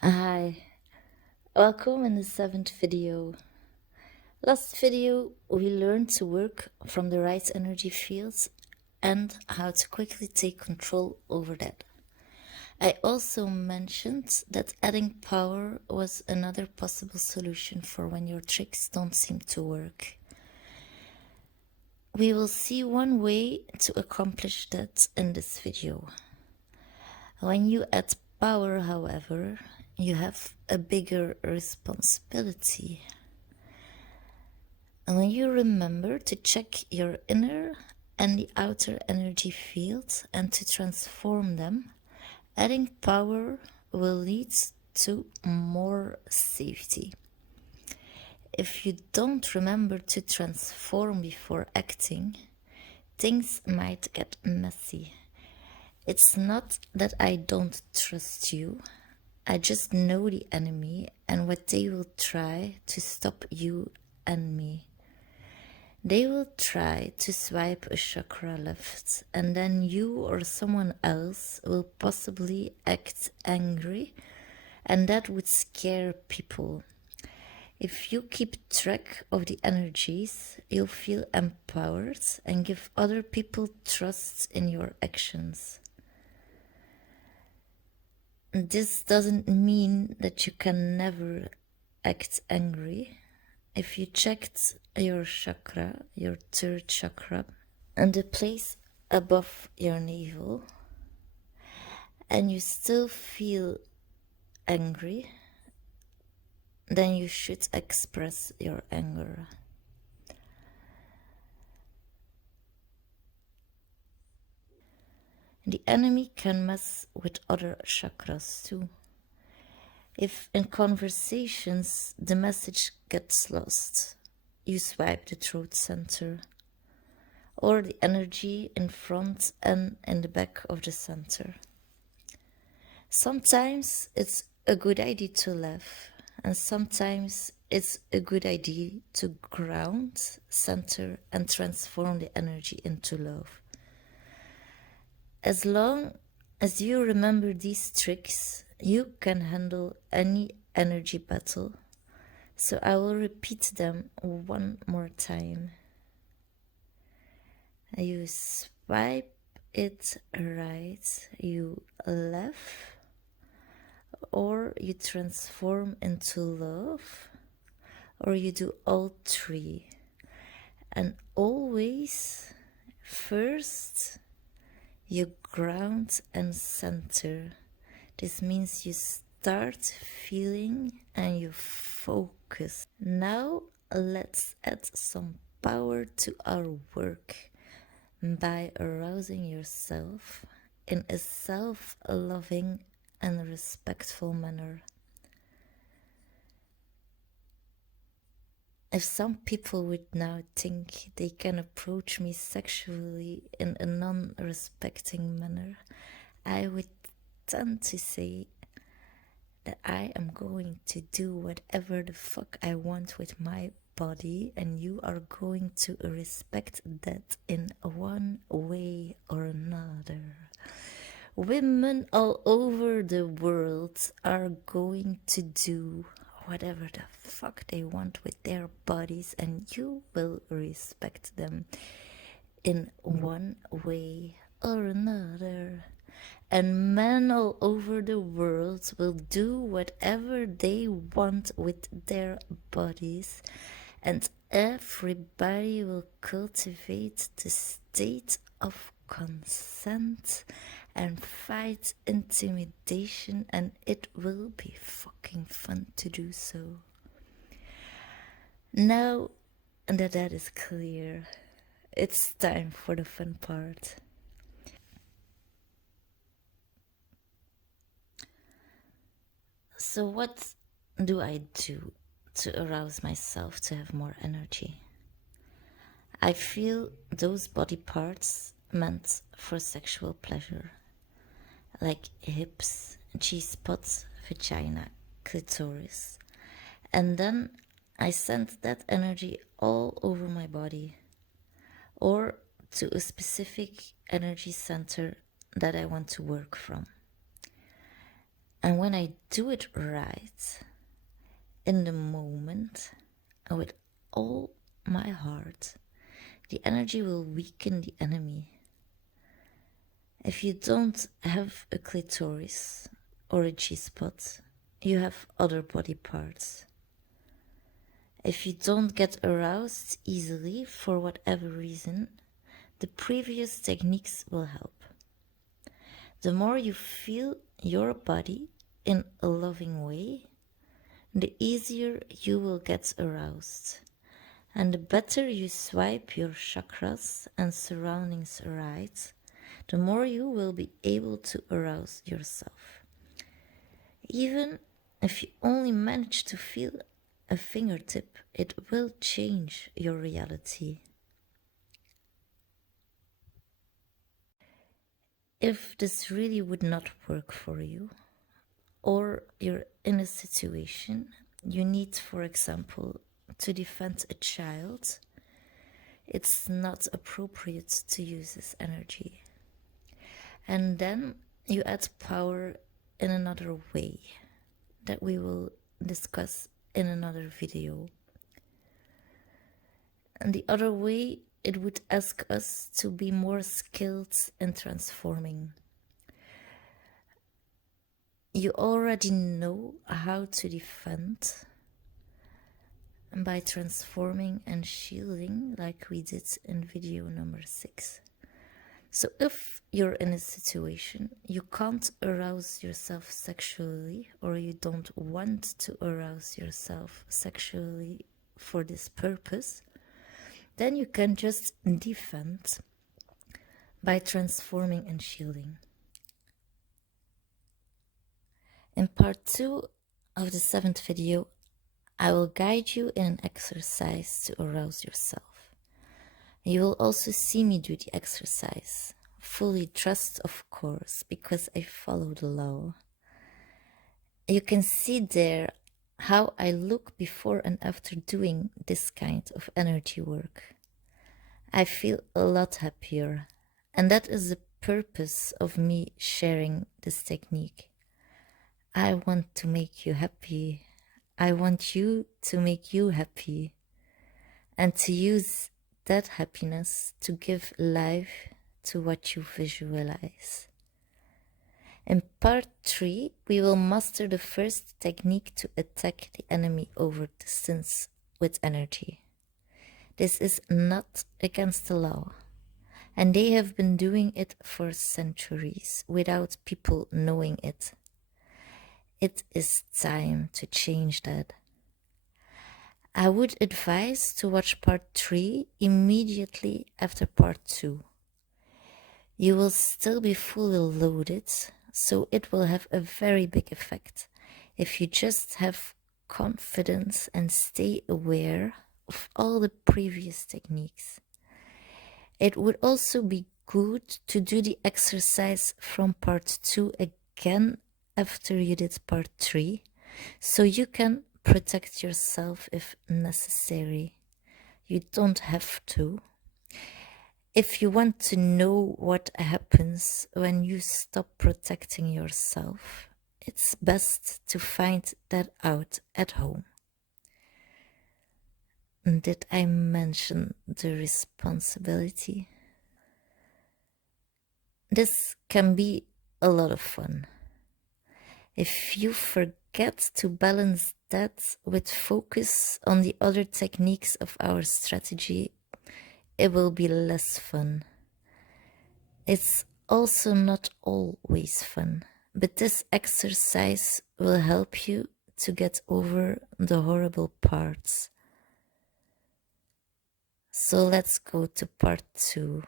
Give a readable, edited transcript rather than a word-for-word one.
Hi, welcome in the 7th video. Last video we learned to work from the right energy fields and how to quickly take control over that. I also mentioned that adding power was another possible solution for when your tricks don't seem to work. We will see one way to accomplish that in this video. When you add power, however, you have a bigger responsibility. And when you remember to check your inner and the outer energy fields and to transform them, adding power will lead to more safety. If you don't remember to transform before acting, things might get messy. It's not that I don't trust you, I just know the enemy and what they will try to stop you and me. They will try to swipe a chakra left, and then you or someone else will possibly act angry, and that would scare people. If you keep track of the energies, you'll feel empowered and give other people trust in your actions. This doesn't mean that you can never act angry. If you checked your chakra, your third chakra, and the place above your navel, and you still feel angry, then you should express your anger. The enemy can mess with other chakras too. If in conversations the message gets lost, you swipe the throat center, or the energy in front and in the back of the center. Sometimes it's a good idea to laugh, and sometimes it's a good idea to ground, center, and transform the energy into love. As long as you remember these tricks, you can handle any energy battle. So I will repeat them one more time. You swipe it right, you laugh, or you transform into love, or you do all three. And always, first, you ground and center. This means you start feeling and you focus. Now let's add some power to our work by arousing yourself in a self-loving and respectful manner. If some people would now think they can approach me sexually in a non-respecting manner, I would tend to say that I am going to do whatever the fuck I want with my body, and you are going to respect that in one way or another. Women all over the world are going to do whatever the fuck they want with their bodies, and you will respect them in one way or another. And men all over the world will do whatever they want with their bodies, and everybody will cultivate the state of consent and fight intimidation, and it will be fucking fun to do so. Now that that is clear, it's time for the fun part. So what do I do to arouse myself to have more energy? I feel those body parts meant for sexual pleasure, like hips, G-spots, vagina, clitoris. And then I send that energy all over my body, or to a specific energy center that I want to work from. And when I do it right, in the moment, and with all my heart, the energy will weaken the enemy. If you don't have a clitoris or a G-spot, you have other body parts. If you don't get aroused easily for whatever reason, the previous techniques will help. The more you feel your body in a loving way, the easier you will get aroused. And the better you swipe your chakras and surroundings right, the more you will be able to arouse yourself. Even if you only manage to feel a fingertip, it will change your reality. If this really would not work for you, or you're in a situation you need, for example, to defend a child, it's not appropriate to use this energy. And then you add power in another way that we will discuss in another video. And the other way, it would ask us to be more skilled in transforming. You already know how to defend by transforming and shielding, like we did in video number 6. So if you're in a situation you can't arouse yourself sexually, or you don't want to arouse yourself sexually for this purpose, then you can just defend by transforming and shielding. In part 2 of the 7th video, I will guide you in an exercise to arouse yourself. You will also see me do the exercise, fully dressed of course, because I follow the law. You can see there how I look before and after doing this kind of energy work. I feel a lot happier, and that is the purpose of me sharing this technique. I want to make you happy. I want you to make you happy, and to use that happiness to give life to what you visualize. In part 3, we will master the first technique to attack the enemy over distance with energy. This is not against the law, and they have been doing it for centuries without people knowing it. It is time to change that. I would advise to watch part 3 immediately after part 2. You will still be fully loaded, so it will have a very big effect if you just have confidence and stay aware of all the previous techniques. It would also be good to do the exercise from part 2 again after you did part 3, so you can protect yourself if necessary. You don't have to. If you want to know what happens when you stop protecting yourself, it's best to find that out at home. Did I mention the responsibility? This can be a lot of fun. If you forget to balance that with focus on the other techniques of our strategy, it will be less fun. It's also not always fun, but this exercise will help you to get over the horrible parts. So let's go to part 2.